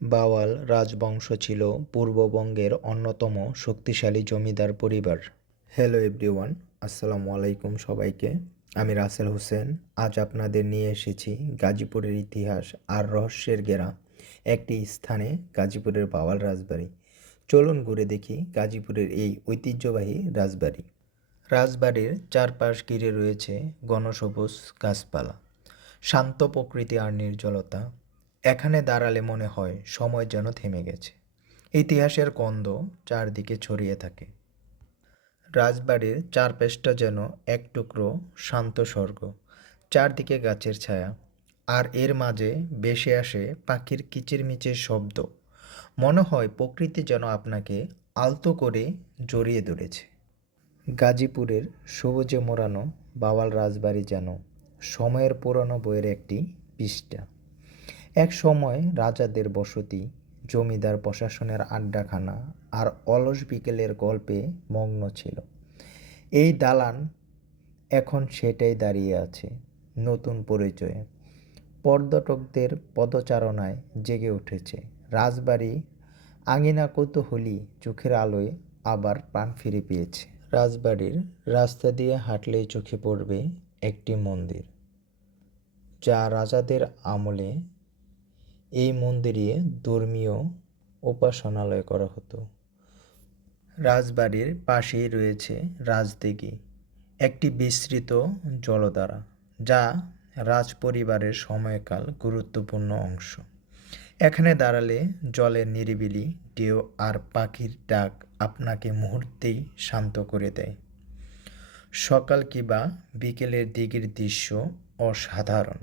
Bowel রাজবংশ ছিল পূর্ববঙ্গের অন্যতম শক্তিশালী জমিদার পরিবার। হ্যালো এভরিওয়ান, আসসালামু আলাইকুম সবাইকে। আমি রাসেল হোসেন। আজ আপনাদের নিয়ে এসেছি গাজীপুরের ইতিহাস আর রহস্যের ঘেরা একটি স্থানে, গাজীপুরের বাওয়াল রাজবাড়ি। চলুন ঘুরে দেখি গাজীপুরের এই ঐতিহ্যবাহী রাজবাড়ি। রাজবাড়ির চারপাশ ঘিরে রয়েছে ঘনসবুজ গাছপালা, শান্ত প্রকৃতি আর নির্জলতা। এখানে দাঁড়ালে মনে হয় সময় যেন থেমে গেছে। ইতিহাসের গন্ধ চারদিকে ছড়িয়ে থাকে। রাজবাড়ির চারপাশটা যেন এক টুকরো শান্ত স্বর্গ। চারদিকে গাছের ছায়া, আর এর মাঝে ভেসে আসে পাখির কিচিরমিচির শব্দ। মনে হয় প্রকৃতি যেন আপনাকে আলতো করে জড়িয়ে ধরেছে। গাজীপুরের সবুজে মোড়ানো বাওয়াল রাজবাড়ি যেন সময়ের পুরনো বইয়ের একটি পৃষ্ঠা। এক সময় রাজাদের বসতি, জমিদার প্রশাসনের আড্ডাখানা আর অলস বিকেলের গল্পে মগ্ন ছিল। এই দালান এখন সেটাই দাঁড়িয়ে আছে, নতুন পরিচয়ে। পর্যটকদের পদচারণায় জেগে উঠেছে রাজবাড়ি আঙিনা, কৌতূহলী চোখের আলোয় আবার প্রাণ ফিরে পেয়েছে। রাজবাড়ির রাস্তা দিয়ে হাঁটলেই চোখে পড়বে একটি মন্দির, যা রাজাদের আমলে এই মন্দিরে ধর্মীয় উপাসনালয় করা হতো। রাজবাড়ির পাশেই রয়েছে রাজদিঘি, একটি বিস্তৃত জলধারা, যা রাজপরিবারের সময়কাল গুরুত্বপূর্ণ অংশ। এখানে দাঁড়ালে জলের নিরিবিলি ঢেউ আর পাখির ডাক আপনাকে মুহূর্তেই শান্ত করে দেয়। সকাল কিংবা বিকেলের দিকের দৃশ্য অসাধারণ।